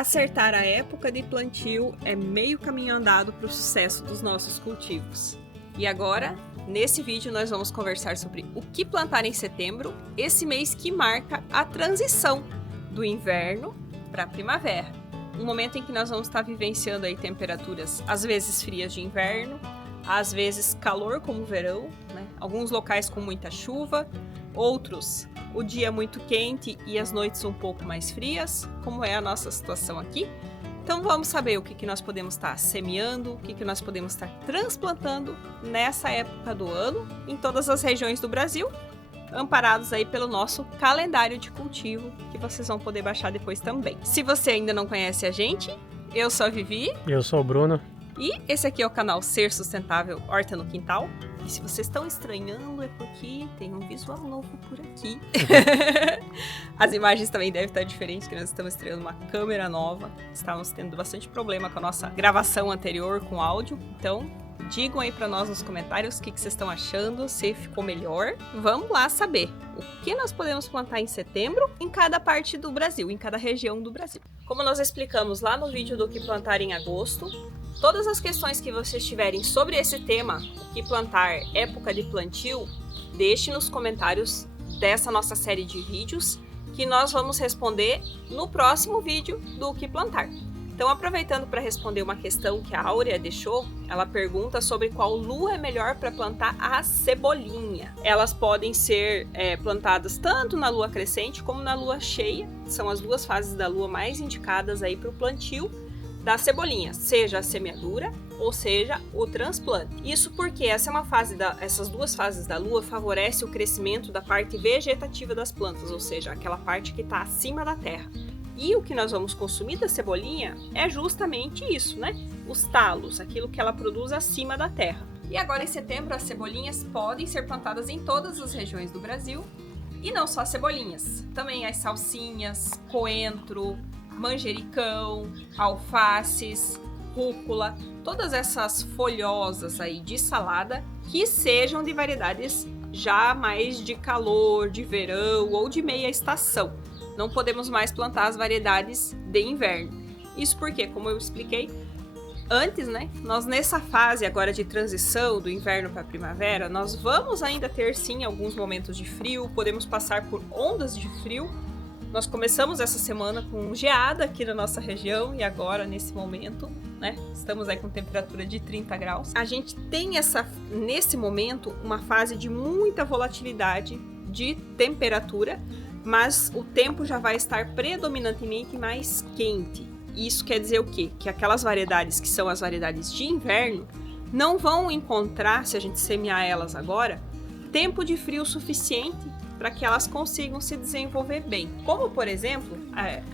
Acertar a época de plantio é meio caminho andado para o sucesso dos nossos cultivos. E agora, nesse vídeo, nós vamos conversar sobre o que plantar em setembro, esse mês que marca a transição do inverno para a primavera. Um momento em que nós vamos estar vivenciando aí temperaturas às vezes frias de inverno, às vezes calor como verão, né? Alguns locais com muita chuva, outros o dia muito quente e as noites um pouco mais frias, como é a nossa situação aqui. Então vamos saber o que nós podemos estar semeando, o que nós podemos estar transplantando nessa época do ano, em todas as regiões do Brasil, amparados aí pelo nosso calendário de cultivo, que vocês vão poder baixar depois também. Se você ainda não conhece a gente, eu sou a Vivi. Eu sou o Bruno. E esse aqui é o canal Ser Sustentável Horta no Quintal. E se vocês estão estranhando, é porque tem um visual novo por aqui. As imagens também devem estar diferentes, porque nós estamos estreando uma câmera nova. Estávamos tendo bastante problema com a nossa gravação anterior com áudio. Então, digam aí para nós nos comentários o que vocês estão achando, se ficou melhor. Vamos lá saber o que nós podemos plantar em setembro em cada parte do Brasil, em cada região do Brasil. Como nós explicamos lá no vídeo do que plantar em agosto, todas as questões que vocês tiverem sobre esse tema, o que plantar, época de plantio, deixe nos comentários dessa nossa série de vídeos que nós vamos responder no próximo vídeo do que plantar. Então, aproveitando para responder uma questão que a Áurea deixou, ela pergunta sobre qual lua é melhor para plantar a cebolinha. Elas podem ser plantadas tanto na lua crescente como na lua cheia, são as duas fases da lua mais indicadas aí para o plantio da cebolinha, seja a semeadura ou seja o transplante. Isso porque essas duas fases da lua favorecem o crescimento da parte vegetativa das plantas, ou seja, aquela parte que está acima da terra. E o que nós vamos consumir da cebolinha é justamente isso, né? Os talos, aquilo que ela produz acima da terra. E agora em setembro as cebolinhas podem ser plantadas em todas as regiões do Brasil. E não só as cebolinhas, também as salsinhas, coentro, manjericão, alfaces, rúcula, todas essas folhosas aí de salada que sejam de variedades já mais de calor, de verão ou de meia estação. Não podemos mais plantar as variedades de inverno. Isso porque, como eu expliquei antes, né? Nós nessa fase agora de transição do inverno para a primavera, nós vamos ainda ter sim alguns momentos de frio, podemos passar por ondas de frio. Nós começamos essa semana com geada aqui na nossa região e agora, nesse momento, né, estamos aí com temperatura de 30 graus. A gente tem nesse momento, uma fase de muita volatilidade de temperatura, mas o tempo já vai estar predominantemente mais quente. Isso quer dizer o quê? Que aquelas variedades que são as variedades de inverno não vão encontrar, se a gente semear elas agora, tempo de frio suficiente para que elas consigam se desenvolver bem. Como, por exemplo,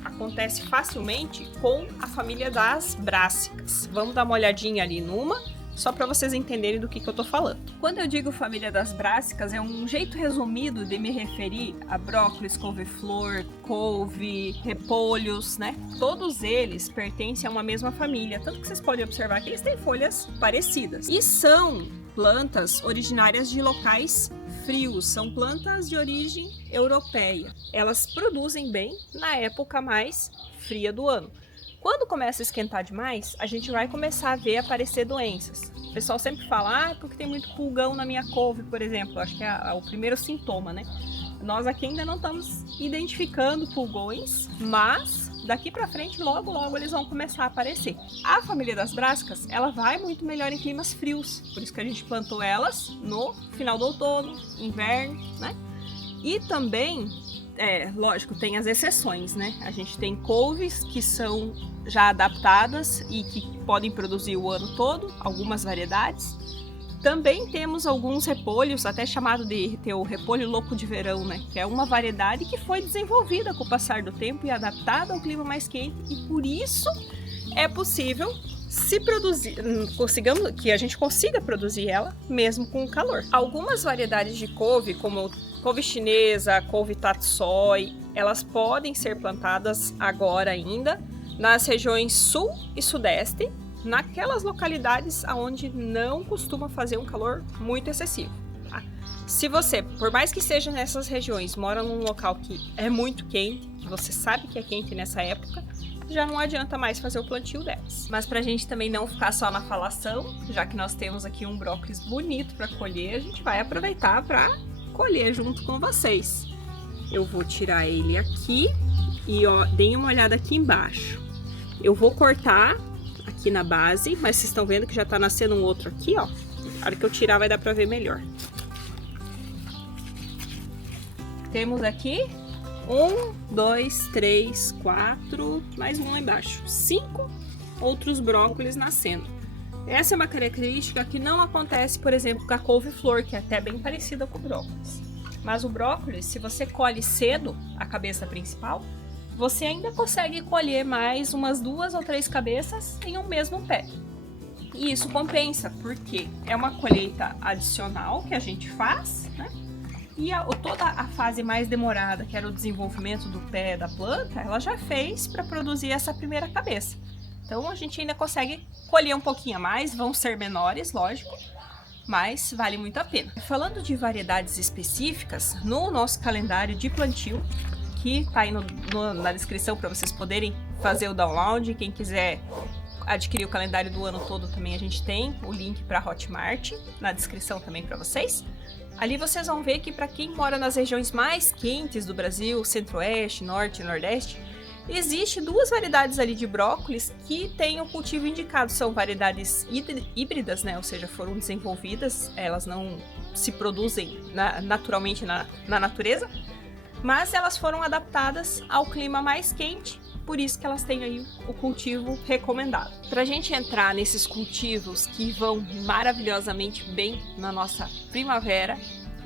acontece facilmente com a família das brássicas. Vamos dar uma olhadinha ali numa, só para vocês entenderem do que eu tô falando. Quando eu digo família das brássicas, é um jeito resumido de me referir a brócolis, couve-flor, couve, repolhos, né? Todos eles pertencem a uma mesma família, tanto que vocês podem observar que eles têm folhas parecidas. E são plantas originárias de locais frios, são plantas de origem europeia. Elas produzem bem na época mais fria do ano. Quando começa a esquentar demais, a gente vai começar a ver aparecer doenças. O pessoal sempre fala, porque tem muito pulgão na minha couve, por exemplo. Acho que é o primeiro sintoma, né? Nós aqui ainda não estamos identificando pulgões, mas daqui pra frente, logo, logo eles vão começar a aparecer. A família das brássicas, ela vai muito melhor em climas frios. Por isso que a gente plantou elas no final do outono, inverno, né? E também, lógico, tem as exceções, né? A gente tem couves que são já adaptadas e que podem produzir o ano todo, algumas variedades. Também temos alguns repolhos, até chamado de ter o repolho louco de verão, né? Que é uma variedade que foi desenvolvida com o passar do tempo e adaptada ao clima mais quente, e por isso é possível se produzir, que a gente consiga produzir ela mesmo com o calor. Algumas variedades de couve, como couve chinesa, couve tatsoi, elas podem ser plantadas agora ainda nas regiões sul e sudeste, naquelas localidades onde não costuma fazer um calor muito excessivo. Tá? Se você, por mais que seja nessas regiões, mora num local que é muito quente, que você sabe que é quente nessa época, já não adianta mais fazer o plantio delas. Mas pra gente também não ficar só na falação, já que nós temos aqui um brócolis bonito para colher, a gente vai aproveitar para colher junto com vocês. Eu vou tirar ele aqui e ó, deem uma olhada aqui embaixo. Eu vou cortar aqui na base, mas vocês estão vendo que já tá nascendo um outro aqui, ó. A hora que eu tirar vai dar para ver melhor. Temos aqui 1, 2, 3, 4, mais um lá embaixo. 5 outros brócolis nascendo. Essa é uma característica que não acontece, por exemplo, com a couve-flor, que é até bem parecida com o brócolis. Mas o brócolis, se você colhe cedo a cabeça principal, você ainda consegue colher mais umas 2 ou 3 cabeças em um mesmo pé. E isso compensa, porque é uma colheita adicional que a gente faz, né? E toda a fase mais demorada, que era o desenvolvimento do pé da planta, ela já fez para produzir essa primeira cabeça. Então a gente ainda consegue colher um pouquinho a mais, vão ser menores, lógico, mas vale muito a pena. Falando de variedades específicas, no nosso calendário de plantio, que está aí na descrição para vocês poderem fazer o download, quem quiser adquirir o calendário do ano todo também a gente tem o link para Hotmart na descrição também para vocês. Ali vocês vão ver que para quem mora nas regiões mais quentes do Brasil, Centro-Oeste, Norte e Nordeste, existe 2 variedades ali de brócolis que têm o cultivo indicado. São variedades híbridas, né? Ou seja, foram desenvolvidas, elas não se produzem naturalmente na natureza, mas elas foram adaptadas ao clima mais quente, por isso que elas têm aí o cultivo recomendado. Para a gente entrar nesses cultivos que vão maravilhosamente bem na nossa primavera,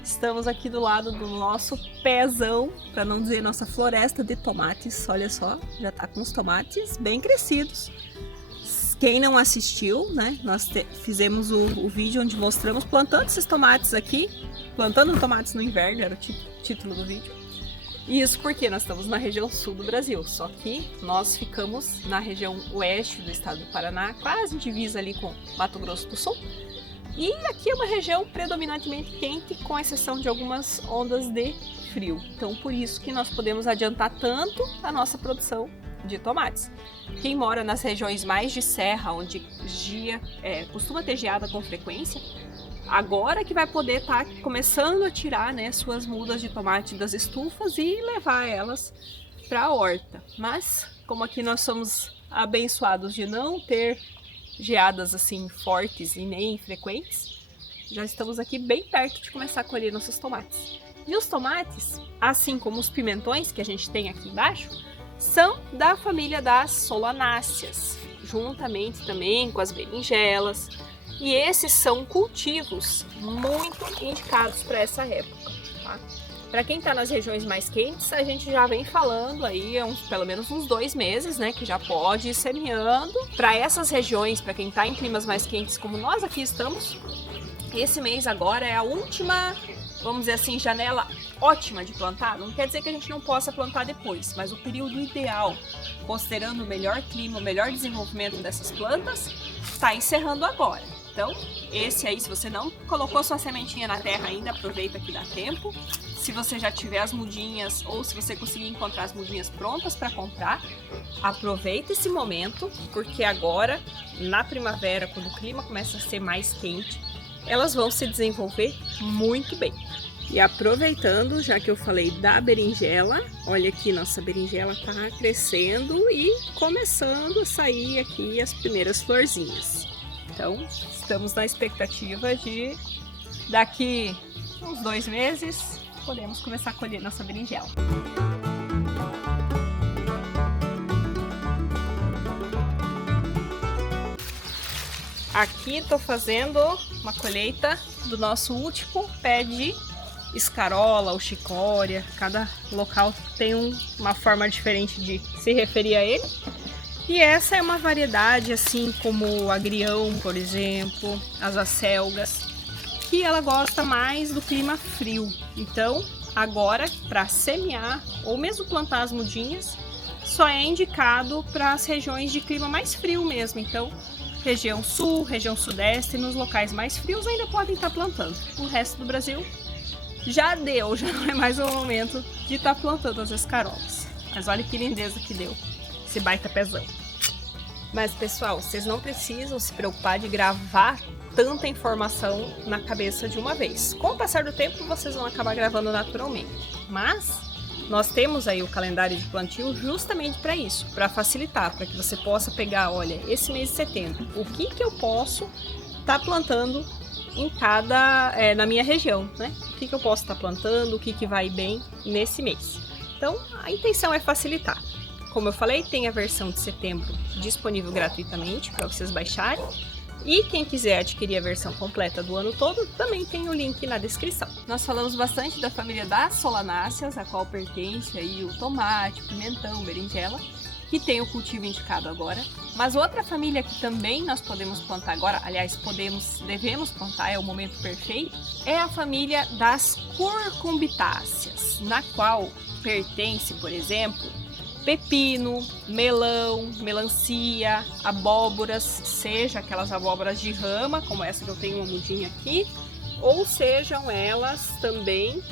estamos aqui do lado do nosso pezão, para não dizer nossa floresta de tomates. Olha só, já tá com os tomates bem crescidos. Quem não assistiu, né? Nós fizemos o vídeo onde mostramos plantando esses tomates aqui, plantando tomates no inverno, era o título do vídeo. Isso porque nós estamos na região sul do Brasil, só que nós ficamos na região oeste do estado do Paraná, quase divisa ali com Mato Grosso do Sul. E aqui é uma região predominantemente quente, com exceção de algumas ondas de frio. Então, por isso que nós podemos adiantar tanto a nossa produção de tomates. Quem mora nas regiões mais de serra, onde costuma ter geada com frequência, agora que vai poder estar começando a tirar, né, suas mudas de tomate das estufas e levar elas para a horta. Mas, como aqui nós somos abençoados de não ter geadas assim fortes e nem frequentes, já estamos aqui bem perto de começar a colher nossos tomates. E os tomates, assim como os pimentões que a gente tem aqui embaixo, são da família das solanáceas, juntamente também com as berinjelas. E esses são cultivos muito indicados para essa época, tá? Para quem está nas regiões mais quentes, a gente já vem falando aí pelo menos uns 2 meses, né, que já pode ir semeando. Para essas regiões, para quem está em climas mais quentes como nós aqui estamos, esse mês agora é a última, vamos dizer assim, janela ótima de plantar. Não quer dizer que a gente não possa plantar depois, mas o período ideal, considerando o melhor clima, o melhor desenvolvimento dessas plantas, está encerrando agora. Então, esse aí, se você não colocou sua sementinha na terra ainda, aproveita que dá tempo. Se você já tiver as mudinhas ou se você conseguir encontrar as mudinhas prontas para comprar, aproveita esse momento, porque agora, na primavera, quando o clima começa a ser mais quente, elas vão se desenvolver muito bem. E aproveitando, já que eu falei da berinjela, olha aqui, nossa berinjela está crescendo e começando a sair aqui as primeiras florzinhas. Então, estamos na expectativa de, daqui uns 2 meses, podemos começar a colher nossa berinjela. Aqui estou fazendo uma colheita do nosso último pé de escarola ou chicória. Cada local tem uma forma diferente de se referir a ele. E essa é uma variedade, assim como o agrião, por exemplo, as acelgas, que ela gosta mais do clima frio. Então, agora, para semear ou mesmo plantar as mudinhas, só é indicado para as regiões de clima mais frio mesmo. Então, região sul, região sudeste, nos locais mais frios ainda podem estar plantando. O resto do Brasil já não é mais o momento de estar plantando as escarolas. Mas olha que lindeza que deu. esse baita pezão. Mas, pessoal, vocês não precisam se preocupar de gravar tanta informação na cabeça de uma vez. Com o passar do tempo, vocês vão acabar gravando naturalmente. Mas nós temos aí o calendário de plantio justamente para isso, para facilitar, para que você possa pegar, olha, esse mês de setembro, o que eu posso estar plantando em na minha região, né? O que eu posso estar plantando, o que vai bem nesse mês. Então, a intenção é facilitar. Como eu falei, tem a versão de setembro disponível gratuitamente para vocês baixarem. E quem quiser adquirir a versão completa do ano todo, também tem o link na descrição. Nós falamos bastante da família das solanáceas, a qual pertence aí o tomate, o pimentão, berinjela, que tem o cultivo indicado agora. Mas outra família que também nós podemos plantar agora, aliás, devemos plantar, é o momento perfeito, é a família das curcumbitáceas, na qual pertence, por exemplo, pepino, melão, melancia, abóboras, seja aquelas abóboras de rama, como essa que eu tenho uma mudinha aqui, ou sejam elas também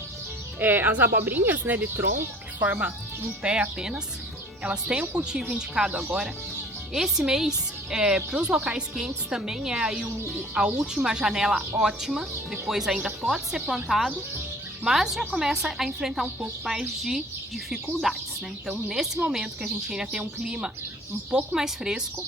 as abobrinhas, né, de tronco, que forma um pé apenas. Elas têm o cultivo indicado agora. Esse mês, para os locais quentes, também é aí a última janela ótima, depois ainda pode ser plantado, mas já começa a enfrentar um pouco mais de dificuldades, né? Então, nesse momento que a gente ainda tem um clima um pouco mais fresco,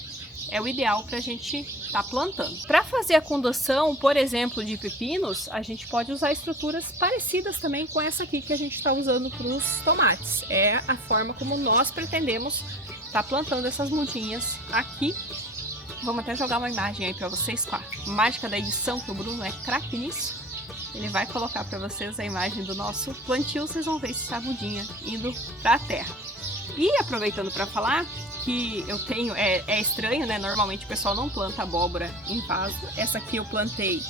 é o ideal para a gente estar plantando. Para fazer a condução, por exemplo, de pepinos, a gente pode usar estruturas parecidas também com essa aqui que a gente está usando para os tomates. É a forma como nós pretendemos estar plantando essas mudinhas aqui. Vamos até jogar uma imagem aí para vocês com a mágica da edição, que o Bruno é craque nisso. Ele vai colocar para vocês a imagem do nosso plantio, vocês vão ver essa mudinha indo para a terra. E aproveitando para falar que eu tenho, é estranho, né? Normalmente o pessoal não planta abóbora em vaso. Essa aqui eu plantei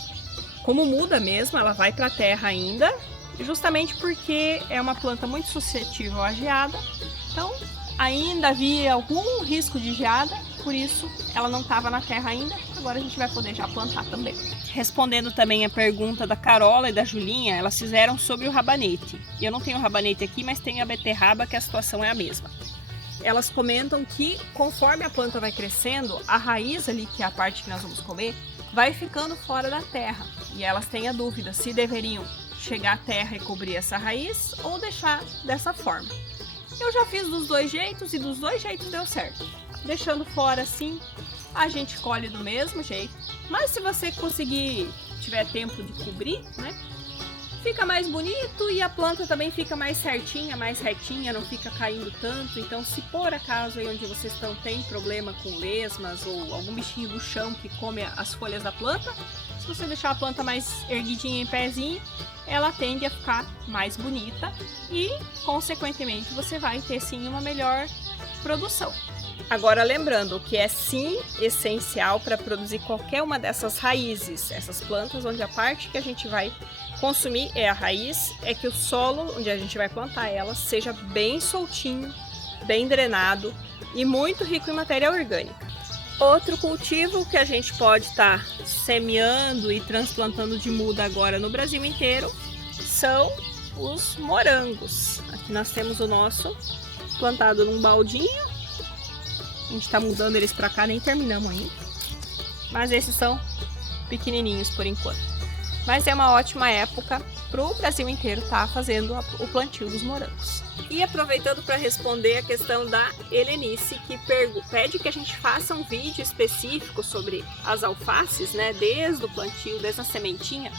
como muda mesmo, ela vai para a terra ainda, justamente porque é uma planta muito suscetível à geada. Então ainda havia algum risco de geada, por isso ela não estava na terra ainda. Agora a gente vai poder já plantar também. Respondendo também a pergunta da Carola e da Julinha, elas fizeram sobre o rabanete. Eu não tenho o rabanete aqui, mas tenho a beterraba, que a situação é a mesma. Elas comentam que conforme a planta vai crescendo, a raiz ali, que é a parte que nós vamos comer, vai ficando fora da terra. E elas têm a dúvida se deveriam chegar à terra e cobrir essa raiz ou deixar dessa forma. Eu já fiz dos dois jeitos e dos dois jeitos deu certo. Deixando fora assim, a gente colhe do mesmo jeito. Mas se você tiver tempo de cobrir, né? Fica mais bonito e a planta também fica mais certinha, mais retinha, não fica caindo tanto. Então, se por acaso aí onde vocês estão tem problema com lesmas ou algum bichinho do chão que come as folhas da planta, se você deixar a planta mais erguidinha em pezinho, ela tende a ficar mais bonita e, consequentemente, você vai ter sim uma melhor produção. Agora, lembrando que é sim essencial para produzir qualquer uma dessas raízes, essas plantas, onde a parte que a gente vai consumir é a raiz, é que o solo onde a gente vai plantar elas seja bem soltinho, bem drenado e muito rico em matéria orgânica. Outro cultivo que a gente pode estar semeando e transplantando de muda agora no Brasil inteiro são os morangos. Aqui nós temos o nosso plantado num baldinho. A gente tá mudando eles pra cá, nem terminamos ainda. Mas esses são pequenininhos por enquanto. Mas é uma ótima época pro Brasil inteiro tá fazendo o plantio dos morangos. E aproveitando para responder a questão da Helenice, que pede que a gente faça um vídeo específico sobre as alfaces, né? Desde o plantio, desde a sementinha.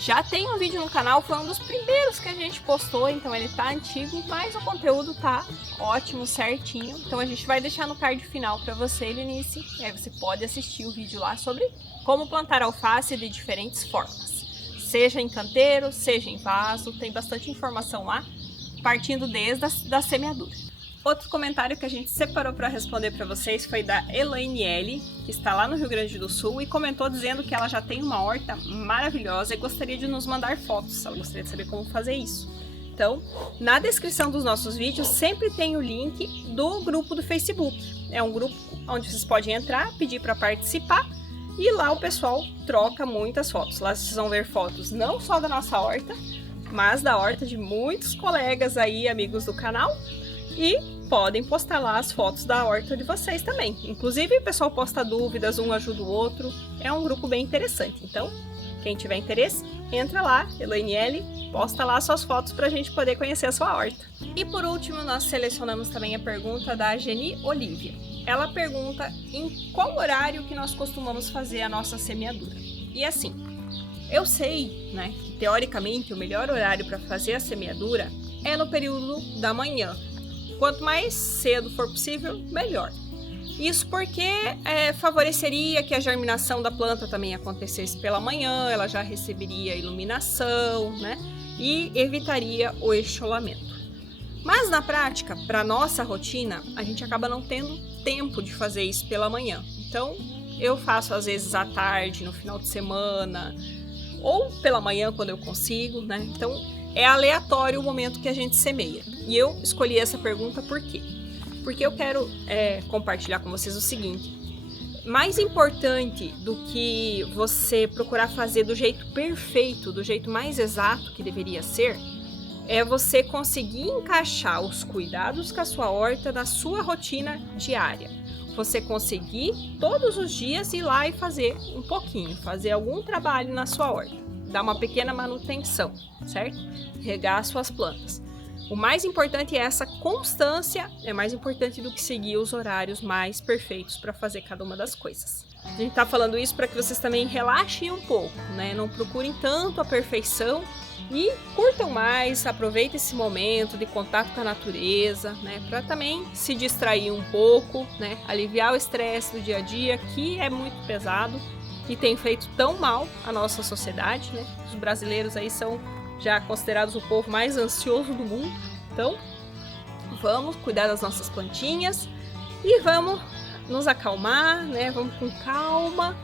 Já tem um vídeo no canal, foi um dos primeiros que a gente postou, então ele tá antigo, mas o conteúdo tá ótimo, certinho. Então a gente vai deixar no card final para você, Helenice, e aí você pode assistir o vídeo lá sobre como plantar alface de diferentes formas. Seja em canteiro, seja em vaso, tem bastante informação lá, partindo desde a semeadura. Outro comentário que a gente separou para responder para vocês foi da Elaine L, que está lá no Rio Grande do Sul, e comentou dizendo que ela já tem uma horta maravilhosa e gostaria de nos mandar fotos. Ela gostaria de saber como fazer isso. Então, na descrição dos nossos vídeos sempre tem o link do grupo do Facebook. É um grupo onde vocês podem entrar, pedir para participar, e lá o pessoal troca muitas fotos. Lá vocês vão ver fotos não só da nossa horta, mas da horta de muitos colegas aí, amigos do canal. E podem postar lá as fotos da horta de vocês também. Inclusive, o pessoal posta dúvidas, um ajuda o outro. É um grupo bem interessante. Então, quem tiver interesse, entra lá, Elaine L, posta lá suas fotos pra gente poder conhecer a sua horta. E por último, nós selecionamos também a pergunta da Geni Olivia. Ela pergunta em qual horário que nós costumamos fazer a nossa semeadura. E assim, eu sei, né, que teoricamente o melhor horário para fazer a semeadura é no período da manhã. Quanto mais cedo for possível, melhor. Isso porque favoreceria que a germinação da planta também acontecesse pela manhã, ela já receberia iluminação, né? E evitaria o enxolamento. Mas na prática, para nossa rotina, a gente acaba não tendo tempo de fazer isso pela manhã. Então, eu faço às vezes à tarde, no final de semana, ou pela manhã quando eu consigo, né? Então, é aleatório o momento que a gente semeia. E eu escolhi essa pergunta por quê? Porque eu quero compartilhar com vocês o seguinte: mais importante do que você procurar fazer do jeito perfeito, do jeito mais exato que deveria ser, é você conseguir encaixar os cuidados com a sua horta na sua rotina diária. Você conseguir todos os dias ir lá e fazer um pouquinho, fazer algum trabalho na sua horta, dar uma pequena manutenção, certo? Regar as suas plantas. O mais importante é essa constância, é mais importante do que seguir os horários mais perfeitos para fazer cada uma das coisas. A gente tá falando isso para que vocês também relaxem um pouco, né? Não procurem tanto a perfeição e curtam mais, aproveitem esse momento de contato com a natureza, né? Para também se distrair um pouco, né? Aliviar o estresse do dia a dia, que é muito pesado e tem feito tão mal à nossa sociedade, né? Os brasileiros aí são já considerados o povo mais ansioso do mundo. Então, vamos cuidar das nossas plantinhas e vamos nos acalmar, né? Vamos com calma,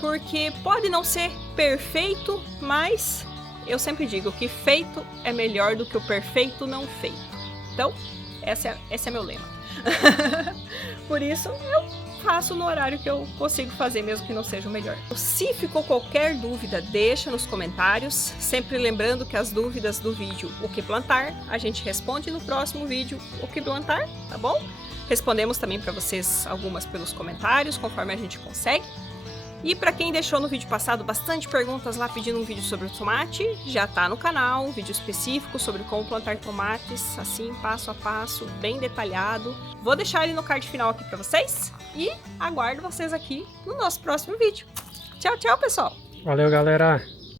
porque pode não ser perfeito, mas eu sempre digo que feito é melhor do que o perfeito não feito. Então, esse é meu lema. Por isso, eu faço no horário que eu consigo fazer, mesmo que não seja o melhor. Se ficou qualquer dúvida, deixa nos comentários. Sempre lembrando que as dúvidas do vídeo O que plantar, a gente responde no próximo vídeo O que plantar, tá bom? Respondemos também para vocês algumas pelos comentários, conforme a gente consegue. E para quem deixou no vídeo passado bastante perguntas lá pedindo um vídeo sobre o tomate, já tá no canal um vídeo específico sobre como plantar tomates, assim, passo a passo, bem detalhado. Vou deixar ele no card final aqui para vocês e aguardo vocês aqui no nosso próximo vídeo. Tchau, tchau, pessoal! Valeu, galera!